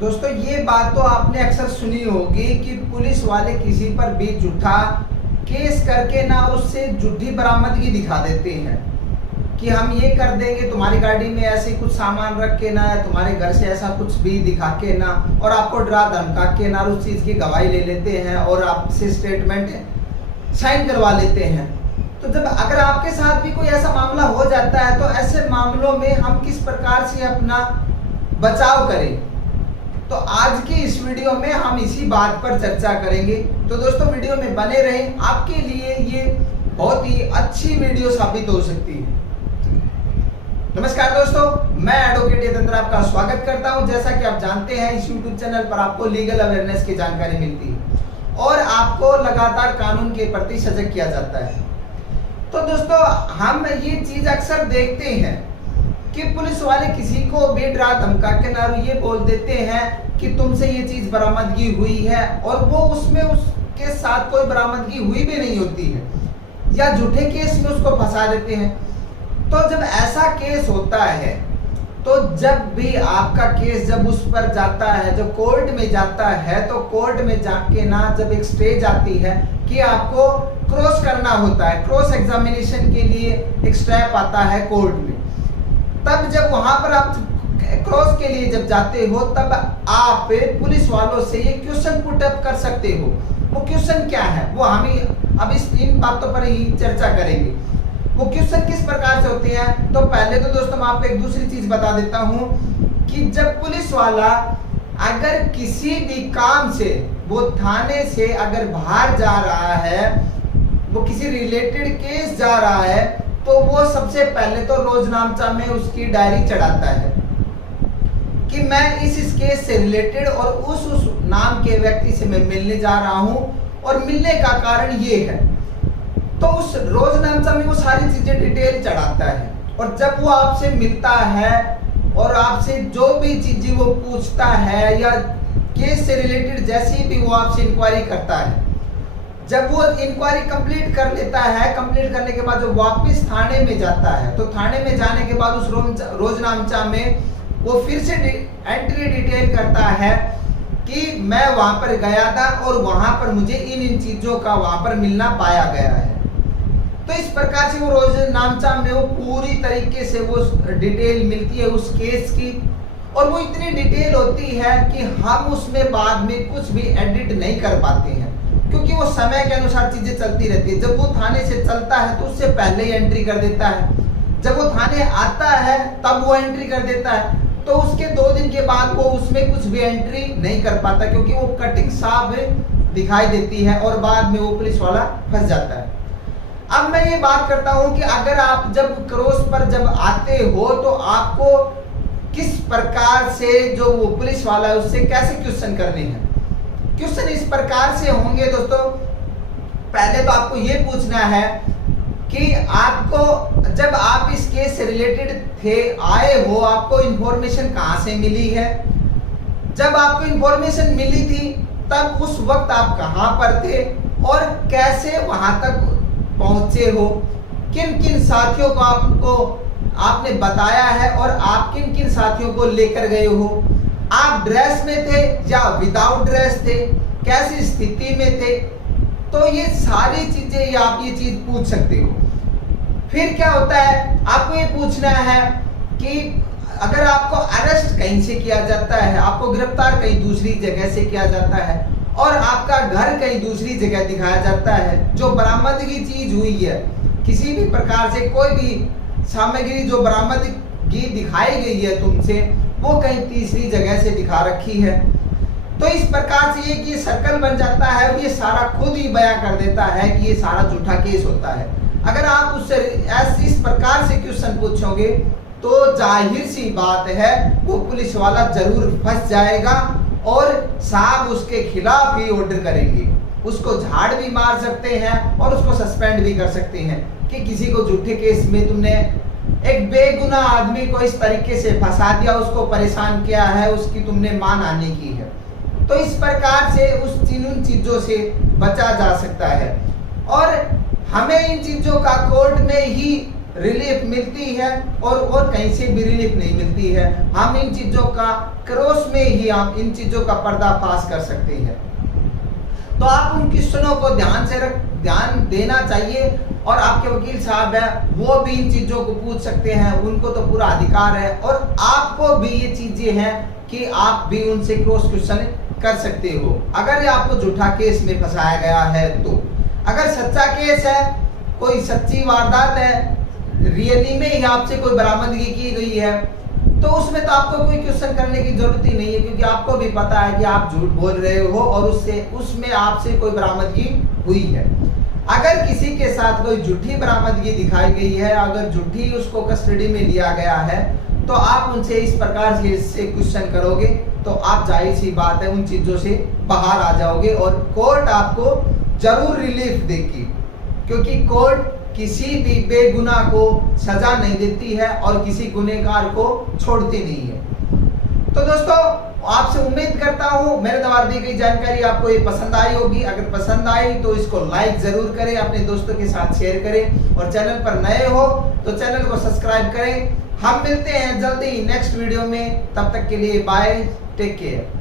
दोस्तों ये बात तो आपने अक्सर सुनी होगी कि पुलिस वाले किसी पर भी झूठा केस करके ना उससे झूठी बरामदगी दिखा देते हैं कि हम ये कर देंगे, तुम्हारी गाड़ी में ऐसे कुछ सामान रख के ना, या तुम्हारे घर से ऐसा कुछ भी दिखा के ना, और आपको डरा धमका के ना उस चीज़ की गवाही ले लेते हैं और आपसे स्टेटमेंट साइन करवा लेते हैं। तो जब अगर आपके साथ भी कोई ऐसा मामला हो जाता है तो ऐसे मामलों में हम किस प्रकार से अपना बचाव करें, तो आज की इस वीडियो में हम इसी बात पर चर्चा करेंगे। तो दोस्तों वीडियो में बने रहें, आपके लिए ये बहुत ही अच्छी वीडियो साबित हो सकती है। नमस्कार दोस्तों, मैं एडवोकेट यतेंद्र आपका स्वागत करता हूं। जैसा कि आप जानते हैं इस यूट्यूब चैनल पर आपको लीगल अवेयरनेस की जानकारी मिलती है और आपको लगातार कानून के प्रति सजग किया जाता है। तो दोस्तों हम ये चीज अक्सर देखते हैं कि पुलिस वाले किसी को भी डरा धमका के ना ये बोल देते हैं कि तुमसे ये चीज बरामदगी हुई है, और वो उसमें उसके साथ कोई बरामदगी हुई भी नहीं होती है, या झूठे केस में उसको फंसा देते हैं। तो जब ऐसा केस होता है, तो जब भी आपका केस जब उस पर जाता है, जब कोर्ट में जाता है, तो कोर्ट में जाके ना जब एक स्टेज आती है कि आपको क्रॉस करना होता है, क्रॉस एग्जामिनेशन के लिए एक स्टेप आता है कोर्ट में, तब जब वहां पर आप क्रॉस के लिए जब जाते हो, तब आप पुलिस वालों से ये क्वेश्चन पुट अप कर सकते हो। वो क्वेश्चन क्या है, वो हम अब इन बातों पर ही चर्चा करेंगे। वो क्वेश्चन किस प्रकार से होते हैं, तो पहले तो दोस्तों मैं आपको एक दूसरी चीज बता देता हूं कि जब पुलिस वाला अगर किसी भी काम से वो थाने से अगर बाहर जा रहा है, वो किसी रिलेटेड केस जा रहा है, तो वो सबसे पहले तो रोजनामचा में उसकी डायरी चढ़ाता है कि मैं इस केस से रिलेटेड और उस नाम के व्यक्ति से मैं मिलने जा रहा हूं और मिलने का कारण ये है। तो उस रोजनामचा में वो सारी चीजें डिटेल चढ़ाता है, और जब वो आपसे मिलता है और आपसे जो भी चीजें वो पूछता है या केस से रिलेटेड जैसी भी वो आपसे इंक्वायरी करता है, जब वो इंक्वायरी कंप्लीट कर लेता है, कंप्लीट करने के बाद जो वापस थाने में जाता है, तो थाने में जाने के बाद उस रोजनामचा में वो फिर से एंट्री डिटेल करता है कि मैं वहां पर गया था और वहां पर मुझे इन चीजों का वहां पर मिलना पाया गया है। तो इस प्रकार से वो रोजनामचा में वो पूरी तरीके से वो डिटेल मिलती है उस केस की, और वो इतनी डिटेल होती है कि हम उसमें बाद में कुछ भी एडिट नहीं कर पाते हैं, क्योंकि वो समय के अनुसार चीजें चलती रहती है। जब वो थाने से चलता है तो उससे पहले ही एंट्री कर देता है, जब वो थाने आता है तब वो एंट्री कर देता है, तो उसके 2 दिन के बाद वो उसमें कुछ भी एंट्री नहीं कर पाता, क्योंकि वो कटिंग साफ दिखाई देती है और बाद में वो पुलिस वाला फंस जाता है। अब मैं ये बात करता हूं कि अगर आप जब क्रॉस पर जब आते हो, तो आपको किस प्रकार से जो वो पुलिस वाला है उससे कैसे क्वेश्चन करने हैं। क्वेश्चन इस प्रकार से होंगे दोस्तों, पहले तो आपको ये पूछना है कि आपको जब आप इस केस से रिलेटेड थे, आए हो, आपको इंफॉर्मेशन कहां से मिली है, जब आपको इंफॉर्मेशन मिली थी तब उस वक्त आप कहां पर थे और कैसे वहां तक पहुंचे हो, किन किन साथियों को आपने बताया है और आप किन किन साथियों को लेकर गए हो, आप ड्रेस में थे या विदाउट ड्रेस थे, कैसी स्थिति में थे। तो ये सारी चीजें आप ये चीज पूछ सकते हो। फिर क्या होता है, आपको ये पूछना है कि अगर आपको अरेस्ट कहीं से किया जाता है, आपको गिरफ्तार कहीं दूसरी जगह से किया जाता है और आपका घर कहीं दूसरी जगह दिखाया जाता है, जो बरामदगी चीज हुई है, किसी भी प्रकार से कोई भी सामग्री जो बरामदगी दिखाई गई है तुमसे, वो कहीं तीसरी जगह से दिखा रखी है, तो इस प्रकार से ये कि सर्कल बन जाता है और ये सारा खुद ही बयां कर देता है कि ये सारा झूठा केस होता है। अगर आप उससे इस प्रकार से क्वेश्चन पूछोगे तो जाहिर सी बात है वो पुलिस वाला जरूर फंस जाएगा और साहब उसके खिलाफ ही ऑर्डर करेंगे, उसको झाड़ भी मार सकते हैं और उसको सस्पेंड भी कर सकते हैं कि किसी को झूठे केस में तुमने एक बेगुनाह आदमी को इस तरीके से फंसा दिया, उसको परेशान किया है, उसकी तुमने मान हानि की है। तो इस प्रकार से उन चीजों से बचा जा सकता है और हमें इन चीजों का कोर्ट में ही रिलीफ मिलती है और कहीं से भी रिलीफ नहीं मिलती है। हम इन चीजों का क्रॉस में ही हम इन चीजों का पर्दाफाश कर सकते हैं। तो आप उन क्वेश्चनों को ध्यान देना चाहिए, और आपके वकील साहब है वो भी इन चीजों को पूछ सकते हैं, उनको तो पूरा अधिकार है। और आपको भी ये चीजें हैं कि आप भी उनसे क्रॉस क्वेश्चन कर सकते हो अगर ये आपको झूठा केस में फंसाया गया है। तो अगर सच्चा केस है, कोई सच्ची वारदात है, रियली में ही आपसे कोई बरामदगी की गई है, तो उसमें तो आपको कोई क्वेश्चन करने की जरूरत ही नहीं है, क्योंकि आपको भी पता है कि आप झूठ बोल रहे हो और उसमें आपसे कोई बरामदगी हुई है। अगर किसी के साथ कोई झूठी बरामदगी दिखाई गई है, अगर झूठी उसको कस्टडी में लिया गया है, तो आप उनसे इस प्रकार से क्वेश्चन करोगे तो आप जाहिर सी बात है उन चीजों से बाहर आ जाओगे और कोर्ट आपको जरूर रिलीफ देगी, क्योंकि कोर्ट किसी भी बेगुनाह को सजा नहीं देती है और किसी गुनहगार को छोड़ती नहीं है। तो दोस्तों, आपसे उम्मीद करता हूं मेरे द्वारा दी गई जानकारी आपको ये पसंद आई होगी। अगर पसंद आई तो इसको लाइक जरूर करें, अपने दोस्तों के साथ शेयर करें, और चैनल पर नए हो तो चैनल को सब्सक्राइब करें। हम मिलते हैं जल्दी नेक्स्ट वीडियो में, तब तक के लिए बाय, टेक केयर।